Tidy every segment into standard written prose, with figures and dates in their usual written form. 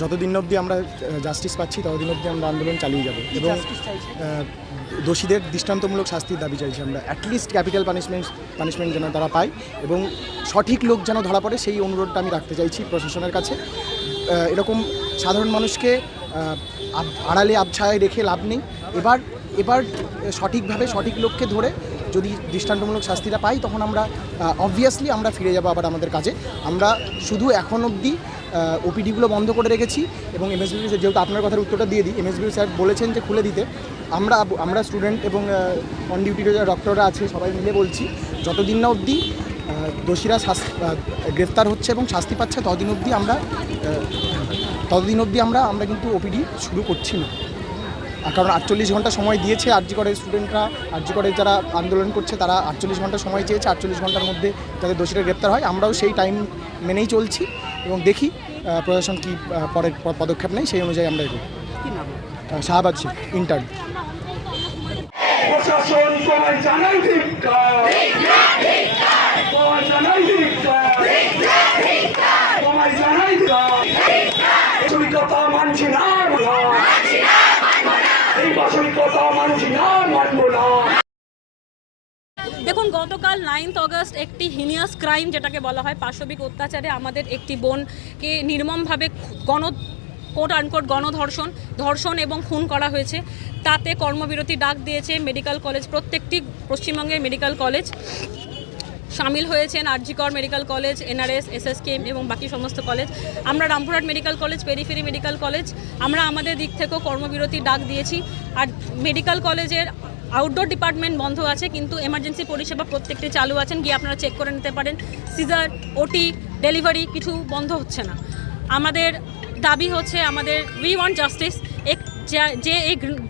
যতদিন অবধি আমরা জাস্টিস পাচ্ছি ততদিন অবধি আমরা আন্দোলন চালিয়ে যাব এবং দোষীদের দৃষ্টান্তমূলক শাস্তির দাবি চাইছি আমরা। অ্যাটলিস্ট ক্যাপিটাল পানিশমেন্ট যেন তারা পায় এবং সঠিক লোক যেন ধরা পড়ে সেই অনুরোধটা আমি রাখতে চাইছি প্রশাসনের কাছে। এরকম সাধারণ মানুষকে আড়ালে আবছায়ায় রেখে লাভ নেই। এবার সঠিকভাবে সঠিক লোককে ধরে যদি দৃষ্টান্তমূলক শাস্তিটা পাই তখন আমরা অবভিয়াসলি আমরা ফিরে যাব আবার আমাদের কাজে। আমরা শুধু এখন অবধি ওপিডিগুলো বন্ধ করে রেখেছি এবং এমএসবিউ যেহেতু আপনার কথার উত্তরটা দিয়ে দিই, এমএসবিউ স্যার বলেছেন যে খুলে দিতে। আমরা স্টুডেন্ট এবং অন ডিউটির যারা ডক্টররা আছে সবাই মিলে বলছি যতদিন না অবধি দোষীরা গ্রেফতার হচ্ছে এবং শাস্তি পাচ্ছে ততদিন অবধি আমরা কিন্তু ওপিডি শুরু করছি না। কারণ 48 ঘন্টা সময় দিয়েছে আরজি কলেজের স্টুডেন্টরা, আরজি কলেজ যারা আন্দোলন করছে তারা 48 ঘন্টা সময় চেয়েছে। 48 ঘন্টার মধ্যে যাতে দোষীরা গ্রেপ্তার হয় আমরাও সেই টাইম মেনেই চলছি এবং দেখি প্রশাসন কি পরের পদক্ষেপ নেই সেই অনুযায়ী আমরা এগোবো। শাহবাজ শেখ, ইন্টার্ন। দেখুন, গতকাল 9 অগস্ট একটি হিনিয়াস ক্রাইম যেটাকে বলা হয় পাশবিক অত্যাচারে আমাদের একটি বোনকে নির্মমভাবে কোট আনকোট ধর্ষণ এবং খুন করা হয়েছে। তাতে কর্মবিরতি ডাক দিয়েছে মেডিকেল কলেজ, প্রত্যেকটি পশ্চিমবঙ্গের মেডিকেল কলেজ সামিল হয়েছেন, আরজি কর মেডিকেল কলেজ, এনআরএস, এসএসকেএম এবং বাকি সমস্ত কলেজ। আমরা Rampurhat medical college, periphery medical college আমরা আমাদের দিক থেকেও কর্মবিরতি ডাক দিয়েছি। আর মেডিকেল কলেজের আউটডোর ডিপার্টমেন্ট বন্ধ আছে কিন্তু এমার্জেন্সি পরিষেবা প্রত্যেকটি চালু আছেন, গিয়ে আপনারা চেক করে নিতে পারেন। সিজার, ওটি, ডেলিভারি কিছু বন্ধ হচ্ছে না। আমাদের দাবি হচ্ছে উই ওয়ান্ট জাস্টিস।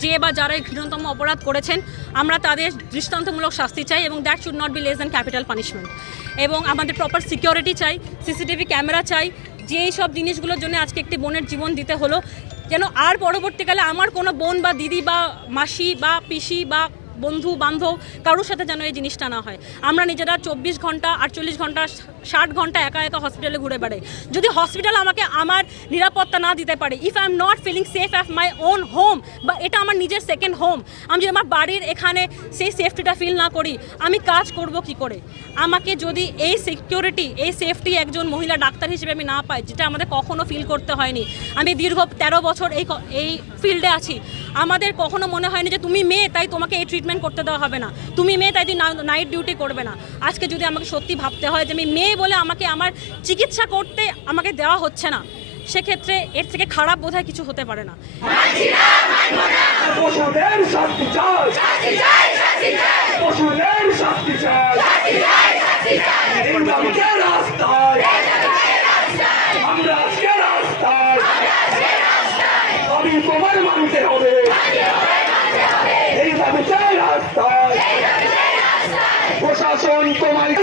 যে বা যারা এই ঘৃণতম অপরাধ করেছেন আমরা তাদের দৃষ্টান্তমূলক শাস্তি চাই এবং that should not be less than capital punishment. এবং আমাদের প্রপার সিকিউরিটি চাই, সিসিটিভি ক্যামেরা চাই। যে এই সব জিনিসগুলোর জন্য আজকে একটি বোনের জীবন দিতে হলো যেন আর পরবর্তীকালে আমার কোনো বোন বা দিদি বা মাসি বা পিসি বা বন্ধু বান্ধব কারোর সাথে যেন এই জিনিসটা না হয়। আমরা নিজেরা 24 ঘন্টা, 48 ঘন্টা, 60 ঘন্টা একা হসপিটালে ঘুরে বেড়াই। যদি হসপিটাল আমাকে আমার নিরাপত্তা না দিতে পারে, if I am not feeling safe at my own home, বা এটা আমার নিজের সেকেন্ড হোম, আমি যদি আমার বাড়ির এখানে সেই সেফটিটা ফিল না করি আমি কাজ করব কি করে? আমাকে যদি এই সিকিউরিটি, এই সেফটি একজন মহিলা ডাক্তার হিসেবে আমি না পাই, যেটা আমাদের কখনো ফিল করতে হয়নি। আমি দীর্ঘ 13 বছর এই ফিল্ডে আছি। আমাদের কখনো মনে হয়নি যে তুমি মেয়ে তাই তোমাকে এই ট্রিটমেন্ট করতে দেওয়া হবে না, তুমি মেয়ে তাই তুমি নাইট ডিউটি করবে না। আজকে যদি আমাকে সত্যি ভাবতে হয় যে আমি মেয়ে বলে আমাকে আমার চিকিৎসা করতে আমাকে দেওয়া হচ্ছে না, সেক্ষেত্রে এর থেকে খারাপ বোধহয় কিছু হতে পারে না। প্রশাসন তোমায়